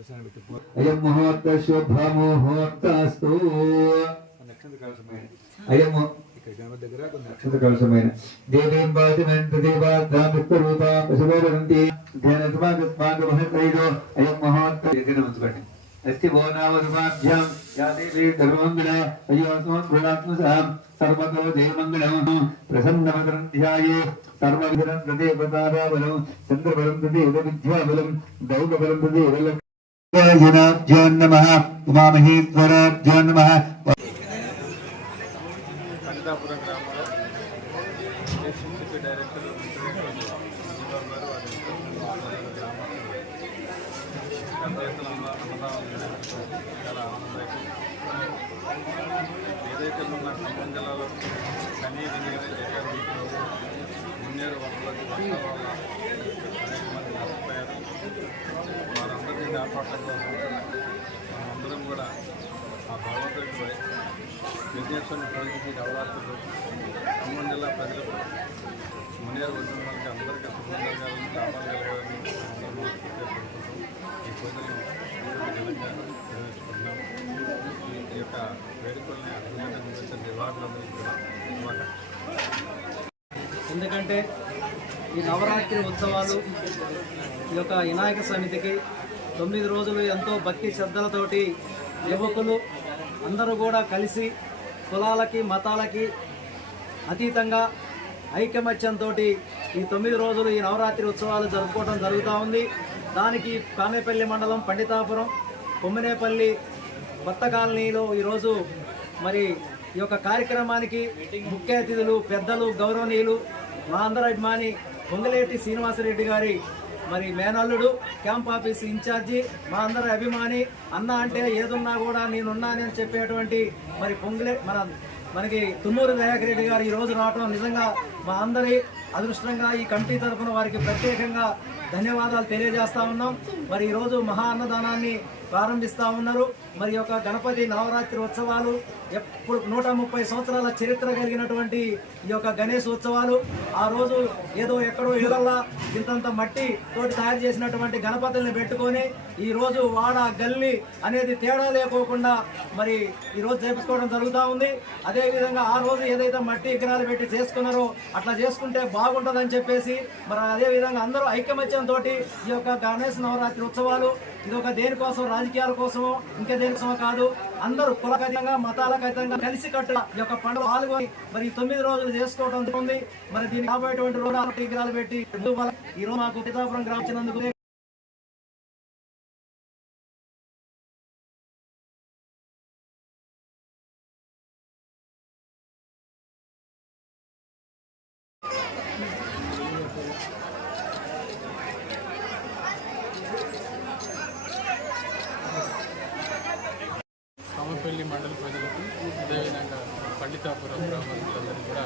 स्महे अयं मुहूर्त शुभ मुहूर्तस्तु అయ్యమ్మ నక్షత్ర కలశమైన దేవీం బాధిమంత దేవాద్రామిస్తరూపా పశుభోగంతి ధ్యానస్మాగస్మాగమహత్రైదో అయం మహోత్త దగ్గర ఉంచుకోండి అస్తి భో నామరుమాభ్యాం యా దేవీ ధర్మమంగళ అయ్యోస్మన్ గృహాత్మసహం సర్వతో దేవమంగళం ప్రసన్నమకరం ధ్యాయే సర్వవిధరం దేవతారాబలం చంద్రబలం దేవ విద్యాబలం దౌగబలం దేవ జనాభ్యో నమః ఉమామహేశ్వరాభ్యో నమః కనితాపురం గ్రామంలో రిలేషన్షిప్ డైరెక్టర్ జీవన్ గారు వారి గ్రామస్తులు పెద్ద ఎత్తున అన్న- అన్నదానం జరగడం చాలా ఆనందదాయకం ఏదైతే మన ఖమ్మం జిల్లాలో కనీ వినియోగ జగన్ వీటిలో కాపాడటం కోసం మనమందరం కూడా ఆ భగవంతుడికి విఘ్నేశ్వరుని తొలగించి నవరాత్రులు ఖమ్మం జిల్లా ప్రజలకు మునియారు వచ్చిన వాళ్ళకి అందరికీ సుఖం జరగాలని లాభాలు కలగాలని ఈ పూజలను ఘనంగా నిర్వహించుకుంటున్నాము ఈ- యొక్క వేడుకల్ని అభివృద్ధి నిర్వహించిన నిర్వాహకులందరికీ కూడా ఎందుకంటే ఈ నవరాత్రి ఉత్సవాలు ఈ యొక్క వినాయక సమితికి తొమ్మిది రోజులు ఎంతో భక్తి శ్రద్ధలతోటి యువకులు అందరూ కూడా కలిసి కులాలకి మతాలకి అతీతంగా ఐకమత్యంతో ఈ తొమ్మిది రోజులు ఈ నవరాత్రి ఉత్సవాలు జరుపుకోవడం జరుగుతూ ఉంది. దానికి కామేపల్లి మండలం పండితాపురం కొమ్మినేపల్లి కొత్త కాలనీలో ఈరోజు మరి ఈ యొక్క కార్యక్రమానికి ముఖ్య అతిథులు పెద్దలు గౌరవనీయులు మా అందరి అభిమాని పొంగలేటి శ్రీనివాసరెడ్డి గారి మరి మేనల్లుడు క్యాంప్ ఆఫీస్ ఇన్ఛార్జి మా అందరి అభిమాని అన్న అంటే ఏదున్నా కూడా నేనున్నానని చెప్పేటువంటి మరి పొంగలే మన మనకి తుమ్మూరు దయాకర్ రెడ్డి గారు ఈరోజు రోజు రావడం నిజంగా మా అందరి అదృష్టంగా ఈ కమిటీ తరఫున వారికి ప్రత్యేకంగా ధన్యవాదాలు తెలియజేస్తా ఉన్నాం. మరి ఈరోజు మహా అన్నదానాన్ని ప్రారంభిస్తా ఉన్నారు. మరి యొక్క గణపతి నవరాత్రి ఉత్సవాలు ఎప్పుడు నూట ముప్పై సంవత్సరాల చరిత్ర కలిగినటువంటి ఈ యొక్క గణేష్ ఉత్సవాలు ఆ రోజు ఏదో ఎక్కడో ఇళ్ళల్లా ఇంతంత మట్టి తోటి తయారు చేసినటువంటి గణపతుల్ని పెట్టుకొని ఈ రోజు వాడ గల్లి అనేది తేడా లేకోకుండా మరి ఈరోజు చేపించుకోవడం జరుగుతూ ఉంది. అదేవిధంగా ఆ రోజు ఏదైతే మట్టి విగ్రహాలు పెట్టి చేసుకున్నారో అట్లా చేసుకుంటే బాగుంటుందని చెప్పేసి మరి అదే విధంగా అందరూ ఐకమత్యంతో ఈ యొక్క గణేష్ నవరాత్రి ఉత్సవాలు ఇది ఒక దేనికోసం రాజకీయాల కోసమో ఇంకా దేనికోసమో కాదు అందరూ కులకతంగా మతాలకు అతీతంగా కలిసి కట్టుగా ఈ యొక్క పండుగ పాల్గొని మరి తొమ్మిది రోజులు చేసుకోవడం ఉంది మరి దీనికి రాబోయేటువంటి రోజు విగ్రహాలు పెట్టి ఈ రోజు మాకు పితాపురం గ్రామం రామపల్లి మండల ప్రజలకు అదేవిధంగా పల్లితాపురం గ్రామస్తులందరికీ కూడా